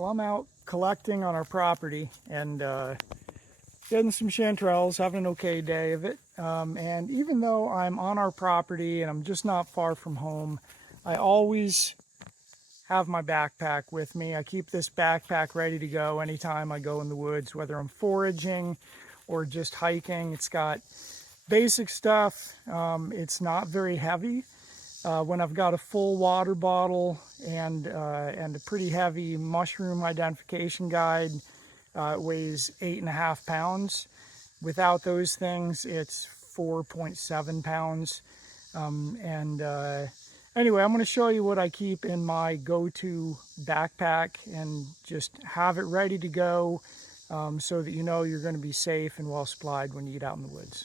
Well, I'm out collecting on our property and getting some chanterelles, having an okay day of it. And even though I'm on our property and I'm just not far from home, I always have my backpack with me. I keep this backpack ready to go anytime I go in the woods, whether I'm foraging or just hiking. It's got basic stuff. It's not very heavy. When I've got a full water bottle and a pretty heavy mushroom identification guide, it weighs 8.5 pounds. Without those things, it's 4.7 pounds. Anyway, I'm going to show you what I keep in my go-to backpack and just have it ready to go so that you know you're going to be safe and well supplied when you get out in the woods.